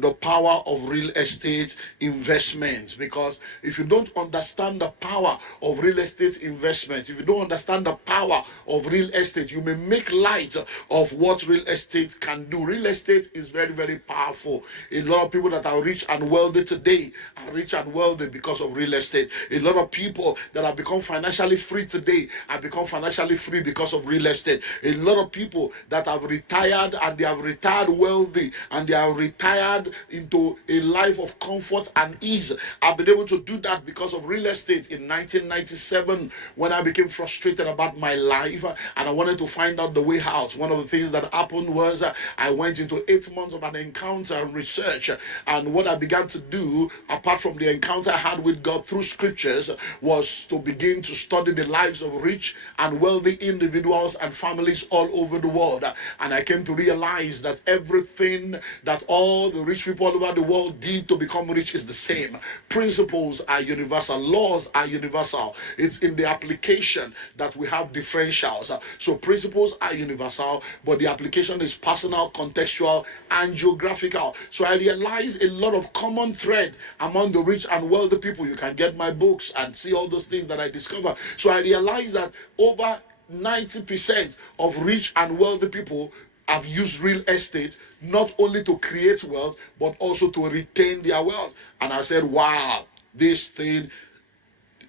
the power of real estate investment, because if you don't understand the power of real estate investment, if you don't understand the power of real estate, you may make light of what real estate can do. Real estate is very, very powerful. A lot of people that are rich and wealthy today are rich and wealthy because of real estate. A lot of people that have become financially free today have become financially free because of real estate. A lot of people that have retired and they have retired wealthy and they have retired into a life of comfort and ease. I've been able to do that because of real estate. In 1997, when I became frustrated about my life and I wanted to find out the way out, one of the things that happened was I went into 8 months of an encounter and research. And what I began to do, apart from the encounter I had with God through scriptures, was to begin to study the lives of rich and wealthy individuals and families all over the world. And I came to realize that everything that all the rich people all over the world did to become rich is the same. Principles are universal. Laws are universal. It's in the application that we have differentials. So principles are universal, but the application is personal, contextual, and geographical. So I realized a lot of common thread among the rich and wealthy people. You can get my books and see all those things that I discovered. So I realized that over 90% of rich and wealthy people have used real estate not only to create wealth, but also to retain their wealth. And I said, wow, this thing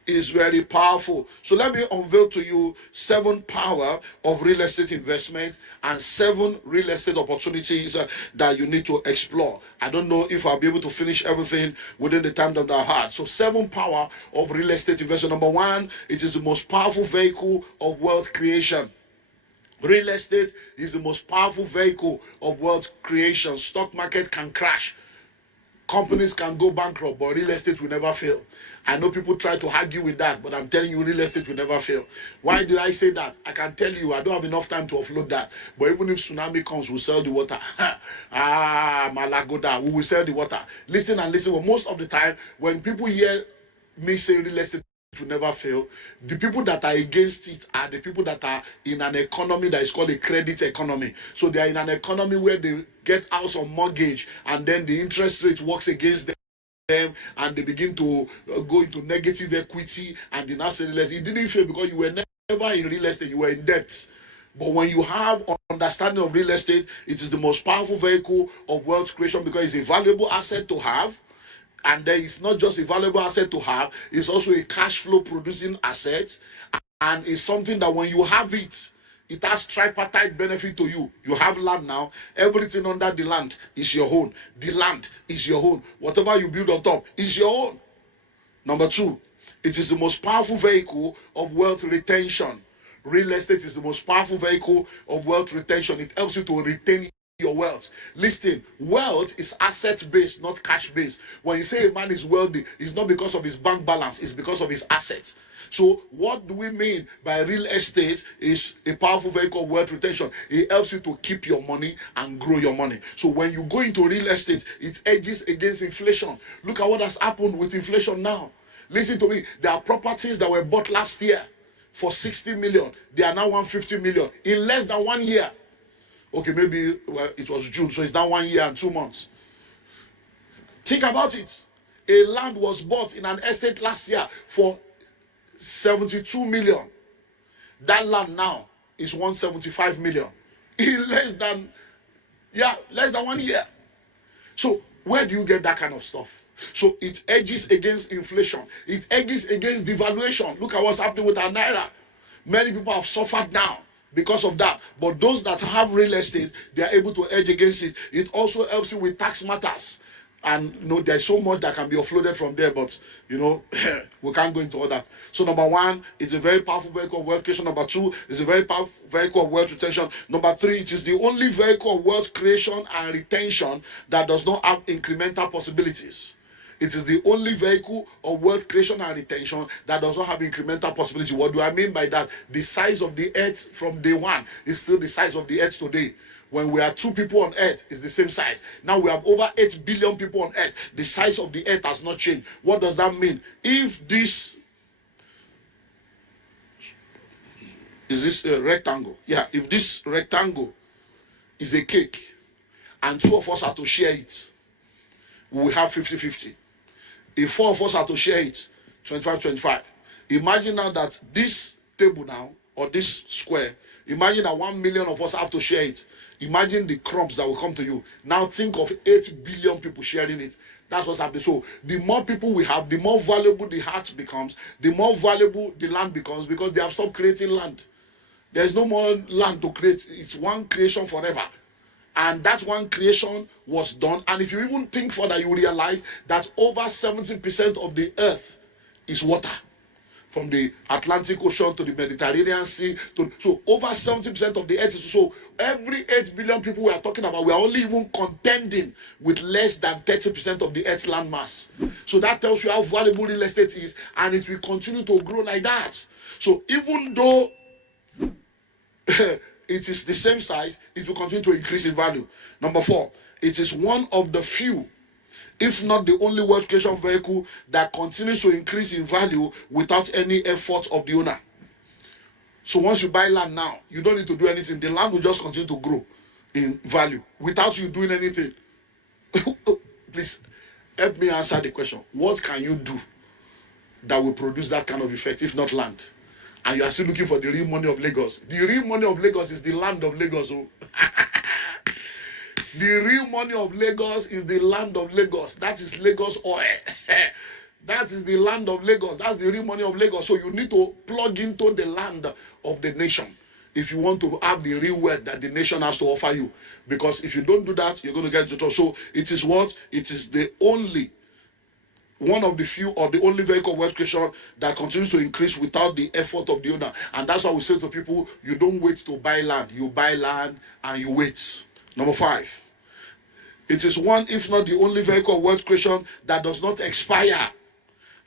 is very powerful. So let me unveil to you 7 power of real estate investment and 7 real estate opportunities that you need to explore. I don't know if I'll be able to finish everything within the time that I had. So 7 power of real estate investment. Number 1, it is the most powerful vehicle of wealth creation. Real estate is the most powerful vehicle of wealth creation. Stock market can crash. Companies can go bankrupt, but real estate will never fail. I know people try to argue with that, but I'm telling you, real estate will never fail. Why did I say that? I can tell you, I don't have enough time to offload that. But even if tsunami comes, we'll sell the water. Malagoda, we will sell the water. Listen and listen. Well, most of the time, when people hear me say real estate will never fail, the people that are against it are the people that are in an economy that is called a credit economy. So they are in an economy where they get house on mortgage and then the interest rate works against them and they begin to go into negative equity and they now say real estate. It didn't fail because you were never in real estate, you were in debt. But when you have understanding of real estate, it is the most powerful vehicle of wealth creation because it's a valuable asset to have. And then it's not just a valuable asset to have, it's also a cash flow producing asset. And it's something that when you have it, it has tripartite benefit to you. You have land now. Everything under the land is your own. The land is your own. Whatever you build on top is your own. Number 2, it is the most powerful vehicle of wealth retention. Real estate is the most powerful vehicle of wealth retention. It helps you to retain your wealth. Listen, wealth is asset-based, not cash-based. When you say a man is wealthy, it's not because of his bank balance, it's because of his assets. So what do we mean by real estate is a powerful vehicle of wealth retention? It helps you to keep your money and grow your money. So when you go into real estate, it edges against inflation. Look at what has happened with inflation now. Listen to me. There are properties that were bought last year for 60 million. They are now 150 million in less than 1 year. Okay, maybe it was June, so it's now 1 year and 2 months. Think about it. A land was bought in an estate last year for 72 million. That land now is 175 million in less than 1 year. So where do you get that kind of stuff? So it edges against inflation. It edges against devaluation. Look at what's happening with our naira. Many people have suffered now because of that. But those that have real estate, they are able to edge against it. It also helps you with tax matters. And there's so much that can be offloaded from there, but we can't go into all that. So number 1, it's a very powerful vehicle of wealth creation. Number 2, it's a very powerful vehicle of wealth retention. Number 3, it is the only vehicle of wealth creation and retention that does not have incremental possibilities. It is the only vehicle of wealth creation and retention that does not have incremental possibility. What do I mean by that? The size of the earth from day 1 is still the size of the earth today. When we are 2 people on earth, it's the same size. Now we have over 8 billion people on earth. The size of the earth has not changed. What does that mean? If this is this rectangle, if this rectangle is a cake and 2 of us are to share it, we will have 50-50. If 4 of us are to share it, 25-25. Imagine now that this table now, or this square, imagine that 1 million of us have to share it. Imagine the crumbs that will come to you. Now think of 8 billion people sharing it. That's what's happening. So the more people we have, the more valuable the heart becomes, the more valuable the land becomes, because they have stopped creating land. There's no more land to create. It's one creation forever. And that one creation was done. And if you even think further, you realize that over 70% of the earth is water. From the Atlantic Ocean to the Mediterranean Sea. So over 70% of the earth is, so every 8 billion people we are talking about, we are only even contending with less than 30% of the earth's land mass. So that tells you how valuable real estate is, and it will continue to grow like that. So even though it is the same size, it will continue to increase in value. Number 4, it is one of the few, if not the only wealth creation vehicle, that continues to increase in value without any effort of the owner. So once you buy land now, you don't need to do anything. The land will just continue to grow in value without you doing anything. Please help me answer the question. What can you do that will produce that kind of effect, if not land? And you are still looking for the real money of Lagos. The real money of Lagos is the land of Lagos. Oh. The real money of Lagos is the land of Lagos. That is Lagos oil. That is the land of Lagos. That's the real money of Lagos. So you need to plug into the land of the nation if you want to have the real wealth that the nation has to offer you. Because if you don't do that, you're going to get into trouble. So it is what? It is the only, one of the few, or the only vehicle of wealth creation that continues to increase without the effort of the owner. And that's why we say to people, you don't wait to buy land. You buy land and you wait. Number 5, it is one, if not the only vehicle of wealth creation that does not expire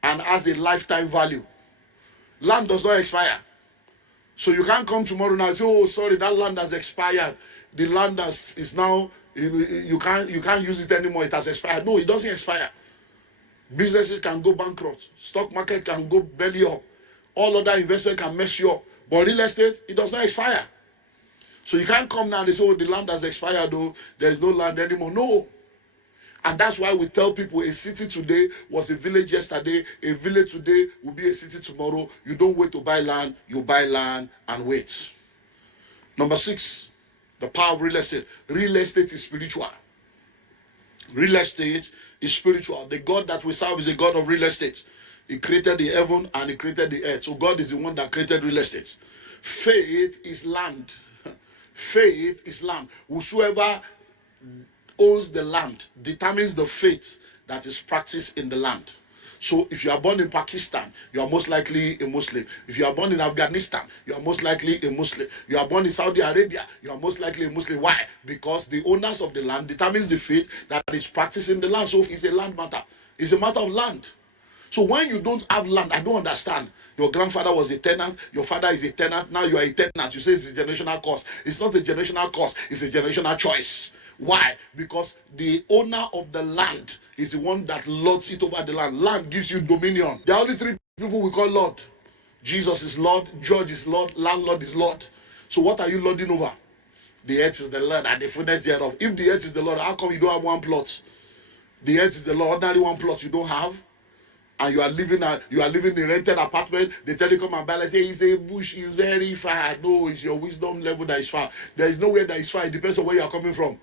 and has a lifetime value. Land does not expire. So you can't come tomorrow now and say, oh, sorry, that land has expired. The land is now, you can't use it anymore. It has expired. No, it doesn't expire. Businesses can go bankrupt. Stock market can go belly up. All other investment can mess you up. But real estate, it does not expire. So you can't come now and say, oh, the land has expired, though. There's no land anymore. No. And that's why we tell people a city today was a village yesterday. A village today will be a city tomorrow. You don't wait to buy land. You buy land and wait. Number 6, the power of real estate. Real estate is spiritual. Real estate is spiritual. The God that we serve is a God of real estate. He created the heaven and he created the earth. So God is the one that created real estate. Faith is land. Faith is land. Whosoever owns the land determines the faith that is practiced in the land. So if you are born in Pakistan, you are most likely a Muslim. If you are born in Afghanistan, you are most likely a Muslim. You are born in Saudi Arabia, you are most likely a Muslim. Why? Because the owners of the land determines the faith that is practiced in the land. So it's a land matter. It's a matter of land. So when you don't have land, I don't understand. Your grandfather was a tenant, your father is a tenant, now you are a tenant. You say it's a generational curse. It's not a generational curse, it's a generational choice. Why? Because the owner of the land is the one that lords it over the land. Land gives you dominion. There are only 3 people we call Lord. Jesus is Lord, George is Lord, landlord is Lord. So what are you lording over? The earth is the Lord and the fullness thereof. If the earth is the Lord, how come you don't have one plot? The earth is the Lord, ordinary one plot you don't have. And you are living in a rented apartment. They tell you come and buy. Like say it's a bush, it's very far. No, it's your wisdom level that is far. There is nowhere that is far. It depends on where you are coming from.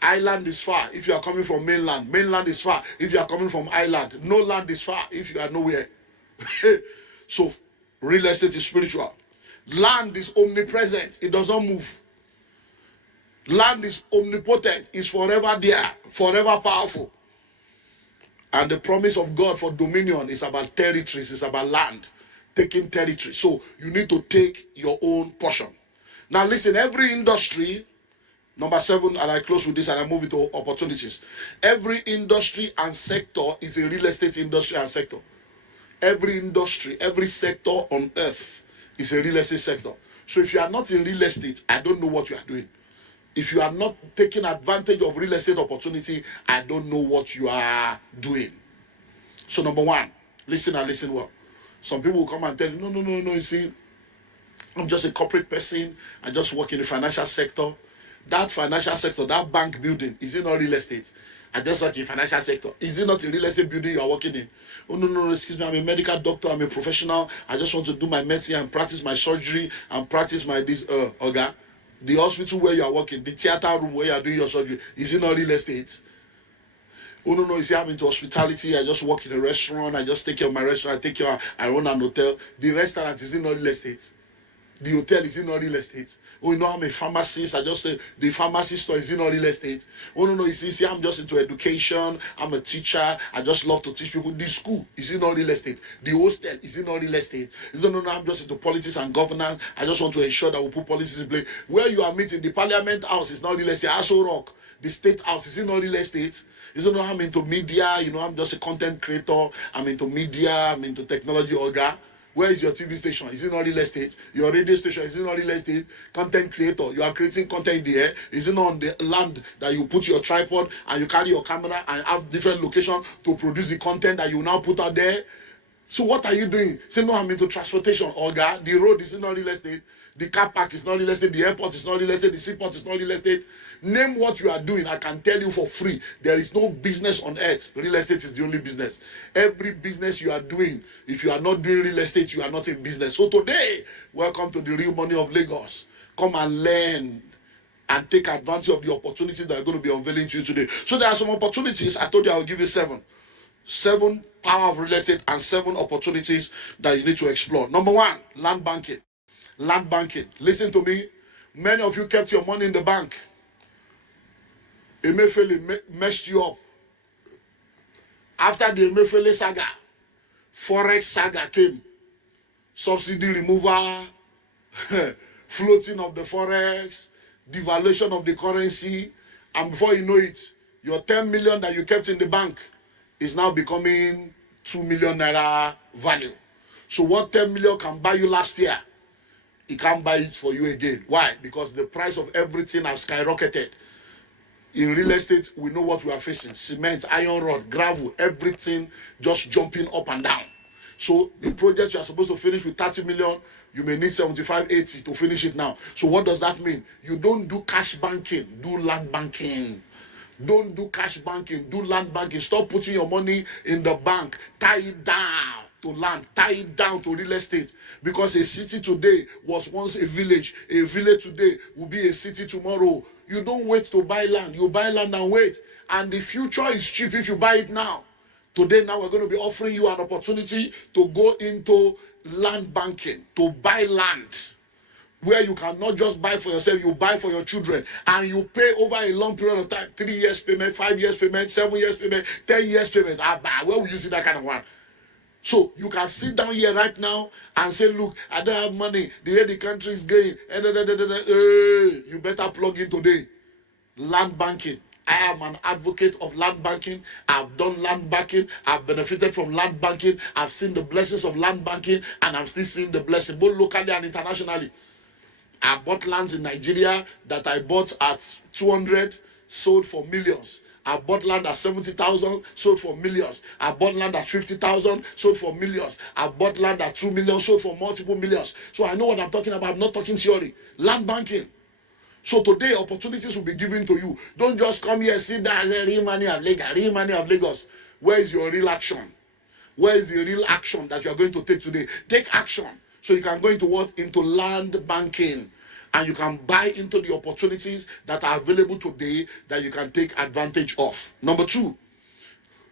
Island is far if you are coming from mainland. Mainland is far if you are coming from island. No land is far if you are nowhere. So real estate is spiritual. Land is omnipresent. It does not move. Land is omnipotent. It's forever there, forever powerful. And the promise of God for dominion is about territories, it's about land, taking territory. So you need to take your own portion. Now listen, every industry, number 7, and I close with this and I move into opportunities. Every industry and sector is a real estate industry and sector. Every industry, every sector on earth is a real estate sector. So if you are not in real estate, I don't know what you are doing. If you are not taking advantage of real estate opportunity, I don't know what you are doing. So number 1, listen and listen well. Some people will come and tell you, no, you see, I'm just a corporate person. I just work in the financial sector. That financial sector, that bank building, is it not real estate? I just work in financial sector. Is it not a real estate building you are working in? Oh, no, no, excuse me, I'm a medical doctor, I'm a professional. I just want to do my medicine and practice my surgery and practice my this, Oga. The hospital where you are working, the theater room where you are doing your surgery, is it not real estate? Oh, no, no, you see, I'm into hospitality. I just work in a restaurant. I just take care of my restaurant. I run an hotel. The restaurant, is it not real estate? The hotel, is it not real estate? Oh, you know, I'm a pharmacist. I just say the pharmacy store, is it not real estate? Oh, no, no, you see, I'm just into education. I'm a teacher. I just love to teach people. The school, is it not real estate? The hostel, is it not real estate? No, no, no, I'm just into politics and governance. I just want to ensure that we put policies in place. Where you are meeting, the parliament house is not real estate. Aso Rock, the state house, is it not real estate? You know, I'm into media. You know, I'm just a content creator. I'm into media. I'm into technology. Olga, where is your TV station? Is it not real estate? Your radio station, is it not real estate? Content creator, you are creating content in the air. Is it not on the land that you put your tripod and you carry your camera and have different location to produce the content that you now put out there? So what are you doing? Say, no, I'm into transportation. Olga, the road is not real estate. The car park is not real estate. The airport is not real estate. The seaport is not real estate. Name what you are doing. I can tell you for free. There is no business on earth. Real estate is the only business. Every business you are doing, if you are not doing real estate, you are not in business. So today, welcome to the Real Money of Lagos. Come and learn and take advantage of the opportunities that are going to be unveiling to you today. So there are some opportunities. I told you I will give you 7. 7 power of real estate and 7 opportunities that you need to explore. Number 1, land banking. Land banking. Listen to me. Many of you kept your money in the bank. Emefiele messed you up. After the Emefiele saga, Forex saga came. Subsidy removal, floating of the Forex, devaluation of the currency, and before you know it, your 10 million that you kept in the bank is now becoming 2 million naira value. So what 10 million can buy you last year, it can't buy it for you again. Why? Because the price of everything has skyrocketed. In real estate, we know what we are facing. Cement, iron rod, gravel, everything just jumping up and down. So the project you are supposed to finish with 30 million, you may need 75, 80 to finish it now. So what does that mean? You don't do cash banking, do land banking. Don't do cash banking, do land banking. Stop putting your money in the bank. Tie it down to land, tie it down to real estate. Because a city today was once a village today will be a city tomorrow. You don't wait to buy land, you buy land and wait. And the future is cheap if you buy it now. Today, now we're going to be offering you an opportunity to go into land banking, to buy land, where you cannot just buy for yourself, you buy for your children, and you pay over a long period of time, 3 years payment, 5 years payment, 7 years payment, 10 years payment. Where will you see that kind of one? So you can sit down here right now and say, look, I don't have money, the way the country is going, you better plug in today. Land banking. I am an advocate of land banking. I've done land banking. I've benefited from land banking. I've seen the blessings of land banking, and I'm still seeing the blessing, both locally and internationally. I bought lands in Nigeria that I bought at 200, sold for millions. I bought land at 70,000, sold for millions. I bought land at 50,000, sold for millions. I bought land at 2 million, sold for multiple millions. So I know what I'm talking about. I'm not talking theory. Land banking. So today, opportunities will be given to you. Don't just come here, sit down and say, real money of Lagos, real money of Lagos. Where is your real action? Where is the real action that you are going to take today? Take action. So you can go into what? Into land banking. And you can buy into the opportunities that are available today that you can take advantage of. Number 2,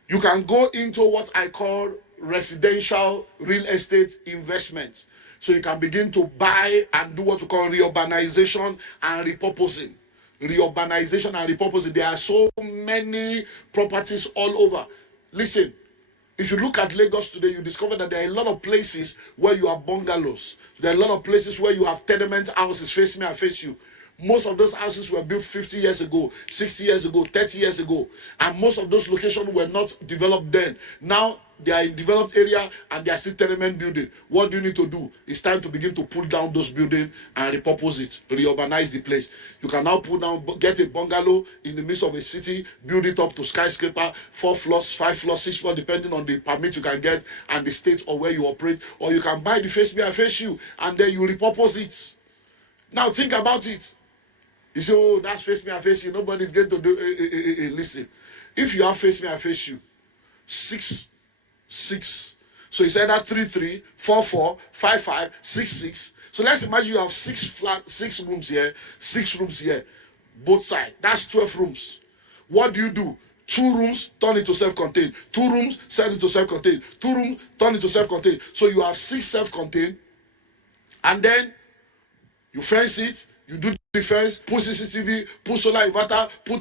you can go into what I call residential real estate investment. So you can begin to buy and do what we call reurbanization and repurposing. Reurbanization and repurposing. There are so many properties all over. Listen. If you look at Lagos today, you discover that there are a lot of places where you have bungalows. There are a lot of places where you have tenement houses, face me, I face you. Most of those houses were built 50 years ago, 60 years ago, 30 years ago. And most of those locations were not developed then. Now, they are in developed area and they are still tenement building. What do you need to do? It's time to begin to pull down those buildings and repurpose it, reurbanize the place. You can now pull down, get a bungalow in the midst of a city, build it up to skyscraper, 4 floors, 5 floors, 6 floors, depending on the permit you can get and the state or where you operate. Or you can buy the face me, I face you, and then you repurpose it. Now think about it. You say, oh, that's face me, I face you. Nobody's going to do. Listen, If you have face me, I face you. 6, 6. So it's either 3, 3, 4, 4, 5, 5, 6, 6. So let's imagine you have 6 rooms here, 6 rooms here, both sides. That's 12 rooms. What do? 2 rooms turn into self-contained. 2 rooms turn into self-contained. 2 rooms turn into self-contained. So you have 6 self-contained, and then you fence it. You do the fence, put CCTV, put solar inverter, put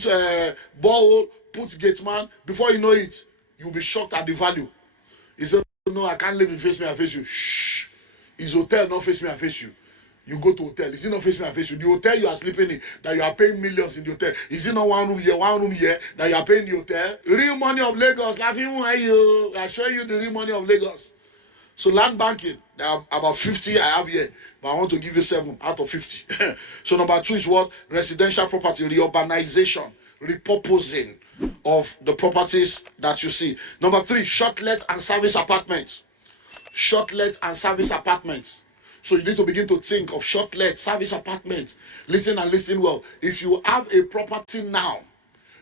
borehole, put gate man. Before you know it, you'll be shocked at the value. He said, no, I can't live in face me and face you. Shh. His hotel not face me and face you. You go to hotel. Is it not face me and face you? The hotel you are sleeping in, that you are paying millions in the hotel. Is it not one room here, that you are paying the hotel? Real money of Lagos. Laughing why you? I show you the real money of Lagos. So land banking, there are about 50 I have here, but I want to give you 7 out of 50. So number 2 is what? Residential property, reurbanization, repurposing of the properties that you see. Number 3, short let and service apartments. Short let and service apartments. So you need to begin to think of short let, service apartments. Listen and listen well. If you have a property now,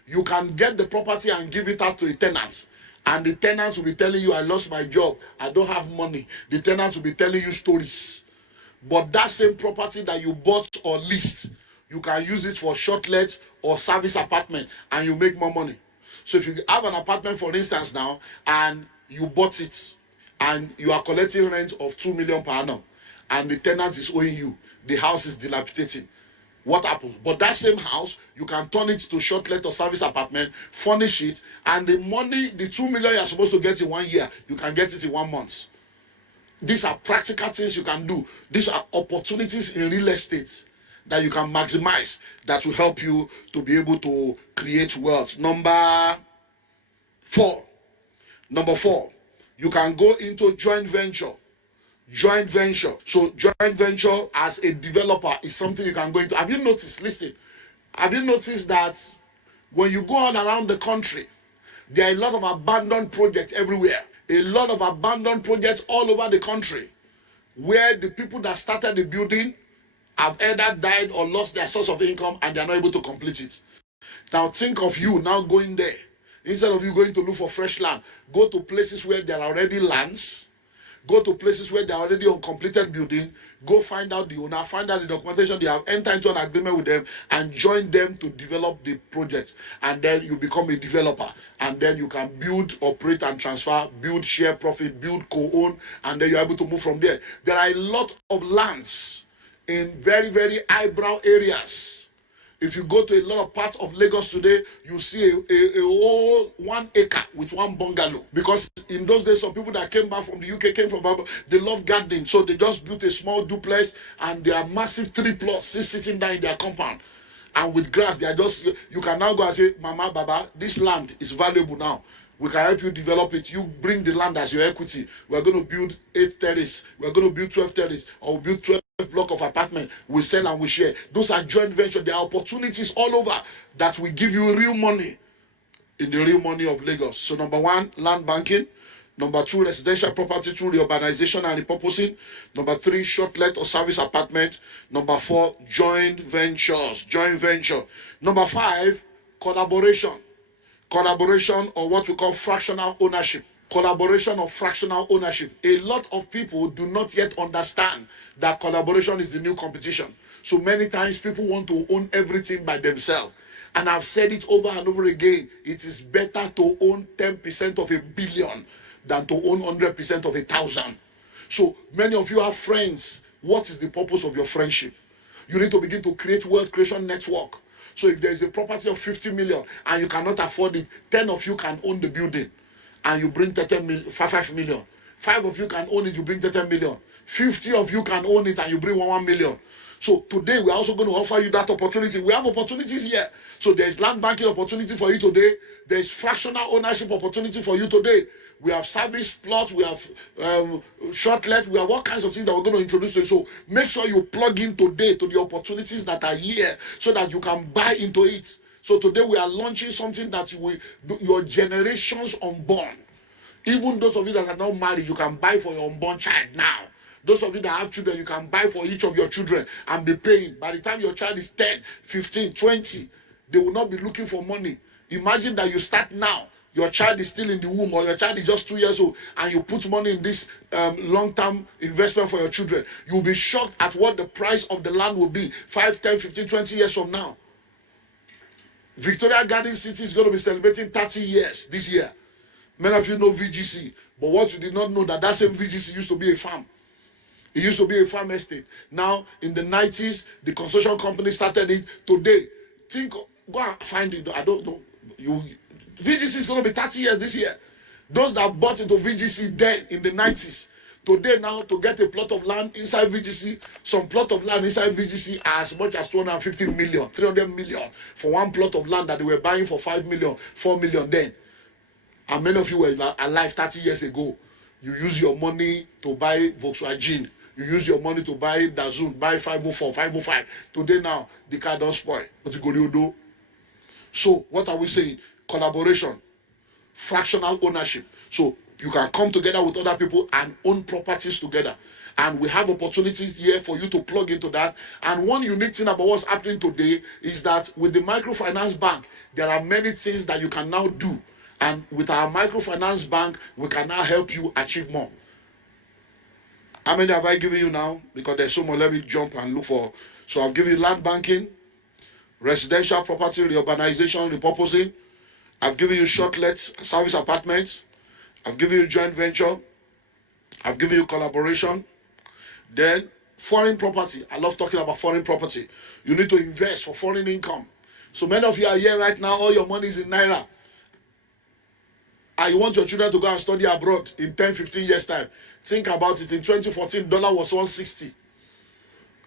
you can get the property and give it out to a tenant. And the tenants will be telling you, I lost my job, I don't have money. The tenants will be telling you stories. But that same property that you bought or leased, you can use it for short let or service apartment, and you make more money. So if you have an apartment, for instance, now, and you bought it, and you are collecting rent of 2 million per annum, and the tenant is owing you, the house is dilapidating. What happens? But that same house, you can turn it to short let or service apartment, furnish it, and the money, the 2 million you are supposed to get in 1 year, you can get it in 1 month. These are practical things you can do. These are opportunities in real estate that you can maximize, that will help you to be able to create wealth. Number 4, you can go into joint venture. Joint venture. So joint venture as a developer is something you can go into. Have you noticed? Listen. Have you noticed that when you go on around the country, there are a lot of abandoned projects everywhere. A lot of abandoned projects all over the country, where the people that started the building have either died or lost their source of income and they are not able to complete it. Now think of you now going there. Instead of you going to look for fresh land, go to places where there are already lands. Go to places where they are already on completed building. Go find out the owner, find out the documentation. They have entered into an agreement with them and join them to develop the project. And then you become a developer. And then you can build, operate, and transfer, build, share profit, build, co-own, and then you're able to move from there. There are a lot of lands in very, very eyebrow areas. If you go to a lot of parts of Lagos today, you see a whole 1 acre with 1 bungalow. Because in those days, some people that came back from the UK, came from Bible, they love gardening. So they just built a small duplex, and they are massive 3 plots sitting down in their compound. And with grass, they are just, you can now go and say, Mama, Baba, this land is valuable now. We can help you develop it. You bring the land as your equity. We're going to build 8 terraces. We're going to build 12 terraces. Or we'll build 12 block of apartment. We sell and we share. Those are joint ventures. There are opportunities all over that will give you real money in the real money of Lagos. So number 1, land banking. Number 2, residential property through reurbanization and repurposing. Number 3, short let or service apartment. Number 4, joint ventures. Joint venture. Number 5, collaboration. Collaboration, or what we call fractional ownership. Collaboration or fractional ownership. A lot of people do not yet understand that collaboration is the new competition. So many times people want to own everything by themselves. And I've said it over and over again. It is better to own 10% of $1 billion than to own 100% of 1,000. So many of you have friends. What is the purpose of your friendship? You need to begin to create wealth creation network. So if there is a property of 50 million and you cannot afford it, 10 of you can own the building and you bring 5 million. 5 of you can own it, you bring 10 million. 50 of you can own it and you bring 1 million. So today we're also going to offer you that opportunity. We have opportunities here. So there's land banking opportunity for you today. There's fractional ownership opportunity for you today. We have service plots, we have short let, we have all kinds of things that we're going to introduce to you. So make sure you plug in today to the opportunities that are here so that you can buy into it. So today we are launching something that your generations unborn, even those of you that are not married, you can buy for your unborn child now. Those of you that have children, you can buy for each of your children and be paying. By the time your child is 10, 15, 20, they will not be looking for money. Imagine that you start now. Your child is still in the womb, or your child is just 2 years old, and you put money in this long-term investment for your children. You'll be shocked at what the price of the land will be 5, 10, 15, 20 years from now. Victoria Garden City is going to be celebrating 30 years this year. Many of you know VGC, but what you did not know, that same VGC used to be a farm. It used to be a farm estate. Now, in the 90s, the construction company started it. Today, go and find it. I don't know. VGC is going to be 30 years this year. Those that bought into VGC then in the 90s, today now, to get a plot of land inside VGC, some plot of land inside VGC are as much as 250 million, 300 million for one plot of land that they were buying for 5 million, 4 million then. And many of you were alive 30 years ago. You use your money to buy Volkswagen. You use your money to buy Dazun, buy 504, 505. Today now, the car don't spoil. What you go to do? So, what are we saying? Collaboration, fractional ownership. So, you can come together with other people and own properties together. And we have opportunities here for you to plug into that. And one unique thing about what's happening today is that with the microfinance bank, there are many things that you can now do. And with our microfinance bank, we can now help you achieve more. How many have I given you now? Because there's so much. Let me jump and look for. So I've given you land banking, residential property reurbanization, repurposing. I've given you short-let service apartments. I've given you joint venture. I've given you collaboration. Then foreign property. I love talking about foreign property. You need to invest for foreign income. So many of you are here right now. All your money is in Naira. And you want your children to go and study abroad in 10, 15 years' time. Think about it. In 2014, dollar was 160.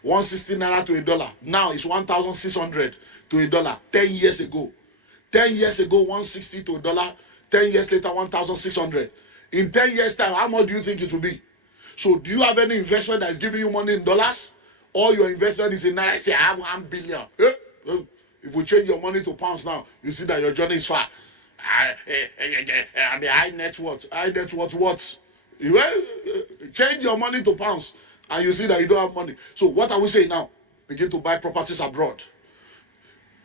160 Naira to a dollar. Now it's 1,600 to a dollar. 10 years ago. 10 years ago, 160 to a dollar. 10 years later, 1,600. In 10 years' time, how much do you think it will be? So do you have any investment that is giving you money in dollars? Or your investment is in Naira? Say, I have 1 billion. If we change your money to pounds now, you see that your journey is far. I mean, high net worth. High net worth what? Change your money to pounds and you see that you don't have money. So what are we saying now? Begin to buy properties abroad.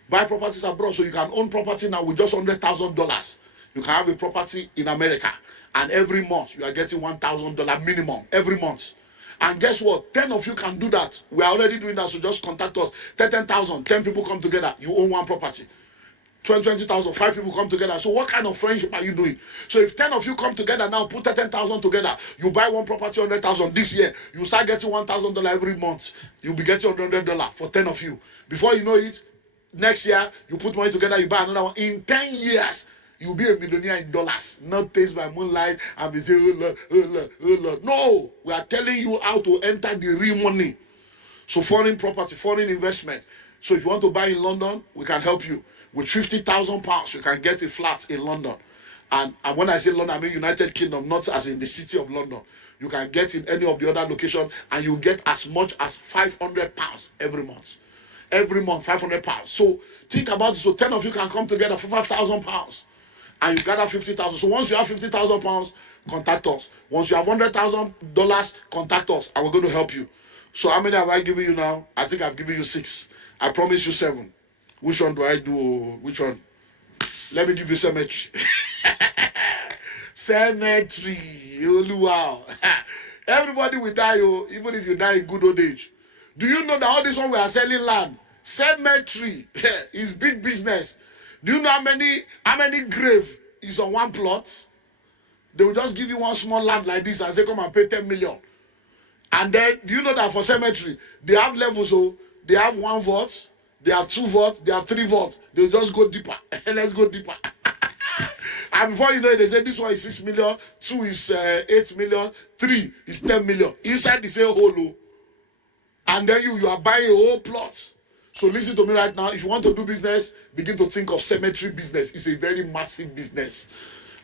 Buy properties abroad so you can own property now with just $100,000. You can have a property in America and every month you are getting $1,000 minimum every month. And guess what? 10 of you can do that. We are already doing that, so just contact us. 10,000, 10 people come together, you own one property. 20,000, 5 people come together. So what kind of friendship are you doing? So if 10 of you come together now, put 10,000 together, you buy one property, 100,000 this year, you start getting $1,000 every month. You'll be getting $100 for 10 of you. Before you know it, next year, you put money together, you buy another one. In 10 years, you'll be a millionaire in dollars. Not taste by moonlight and be saying, oh Lord. No, we are telling you how to enter the real money. So foreign property, foreign investment. So if you want to buy in London, we can help you. With £50,000, you can get a flat in London. And when I say London, I mean United Kingdom, not as in the city of London. You can get in any of the other locations, and you get as much as £500 every month. Every month, £500. So think about it. So 10 of you can come together for £5,000. And you gather 50,000. So once you have 50,000 pounds, contact us. Once you have $100,000, contact us, and we're going to help you. So how many have I given you now? I think I've given you 6. I promise you 7. Which one do I do? Which one? Let me give you cemetery. Cemetery. Wow. Everybody will die, even if you die in good old age. Do you know that all this one we are selling land? Cemetery is big business. Do you know how many grave is on one plot? They will just give you one small land like this and say, come and pay 10 million. And then, do you know that for cemetery, they have levels, they have 1 vault, they have 2 vaults, they have 3 vaults. They'll just go deeper. Let's go deeper. And before you know it, they say this one is 6 million, 2 is 8 million, 3 is 10 million. Inside the same hole. And then you are buying a whole plot. So listen to me right now. If you want to do business, begin to think of cemetery business. It's a very massive business.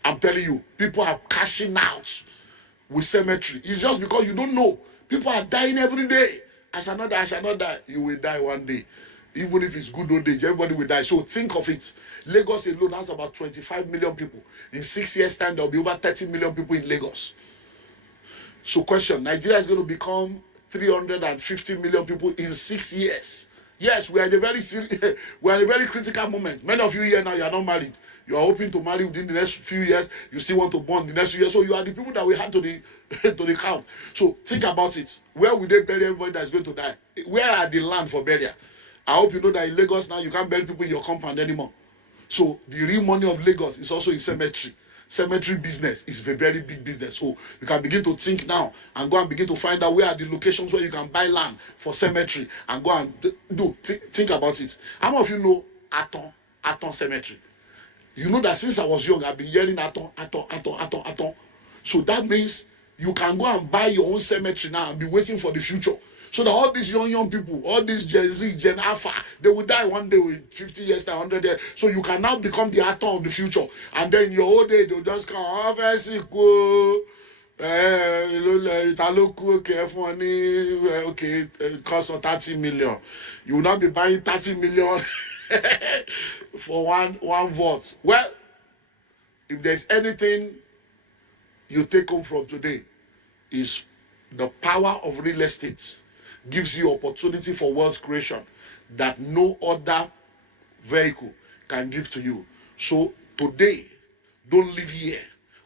I'm telling you, people are cashing out with cemetery. It's just because you don't know. People are dying every day. I shall not die, I shall not die. You will die one day. Even if it's good old age, everybody will die. So think of it. Lagos alone has about 25 million people. In 6 years' time, there will be over 30 million people in Lagos. So question, Nigeria is going to become 350 million people in 6 years. Yes, we are in a very serious, we are in a very critical moment. Many of you here now, you are not married. You are hoping to marry within the next few years. You still want to born the next few years. So you are the people that we had to the to the count. So think about it. Where will they bury everybody that is going to die? Where are the land for burial? I hope you know that in Lagos now you can't bury people in your compound anymore. So the real money of Lagos is also in cemetery. Cemetery business is a very big business. So you can begin to think now and go and begin to find out where are the locations where you can buy land for cemetery and go and think about it. How many of you know Aton Cemetery? You know that since I was young, I've been hearing Aton. So that means you can go and buy your own cemetery now and be waiting for the future. So that all these young people, all these Gen Z, Gen Alpha, they will die one day with 50 years, 100 years. So you can now become the Aton of the future. And then in your old age, they'll just come, okay, it costs 30 million. You will not be buying 30 million for one vote. Well, if there's anything you take home from today, is the power of real estate gives you opportunity for wealth creation that no other vehicle can give to you. So today, don't live here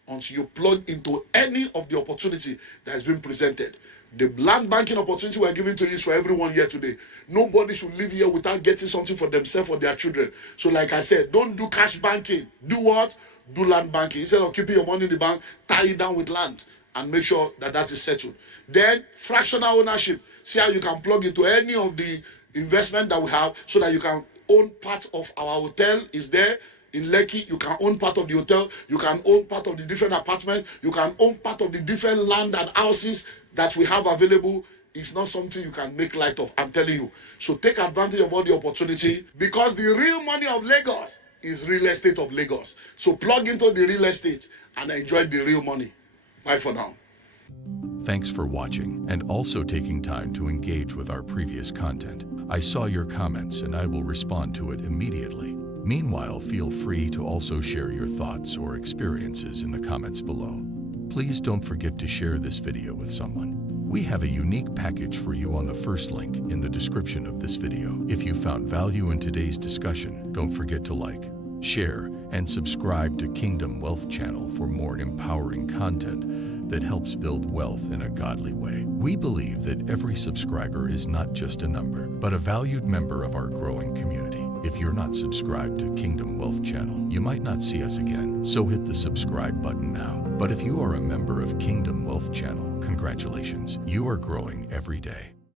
until you plug into any of the opportunity that has been presented. The land banking opportunity we're giving to you is for everyone here today. Nobody should live here without getting something for themselves or their children. So like I said, don't do cash banking. Do what? Do land banking. Instead of keeping your money in the bank, tie it down with land and make sure that that is settled. Then fractional ownership. See how you can plug into any of the investment that we have so that you can own part of our hotel is there. In Lekki, you can own part of the hotel, you can own part of the different apartments, you can own part of the different land and houses that we have available. It's not something you can make light of, I'm telling you. So take advantage of all the opportunity, because the real money of Lagos is real estate of Lagos. So plug into the real estate and enjoy the real money. Bye for now. Thanks for watching and also taking time to engage with our previous content. I saw your comments and I will respond to it immediately. Meanwhile, feel free to also share your thoughts or experiences in the comments below. Please don't forget to share this video with someone. We have a unique package for you on the first link in the description of this video. If you found value in today's discussion, don't forget to like, share, and subscribe to Kingdom Wealth Channel for more empowering content that helps build wealth in a godly way. We believe that every subscriber is not just a number, but a valued member of our growing community. If you're not subscribed to Kingdom Wealth Channel, you might not see us again, so hit the subscribe button now. But if you are a member of Kingdom Wealth Channel, congratulations, you are growing every day.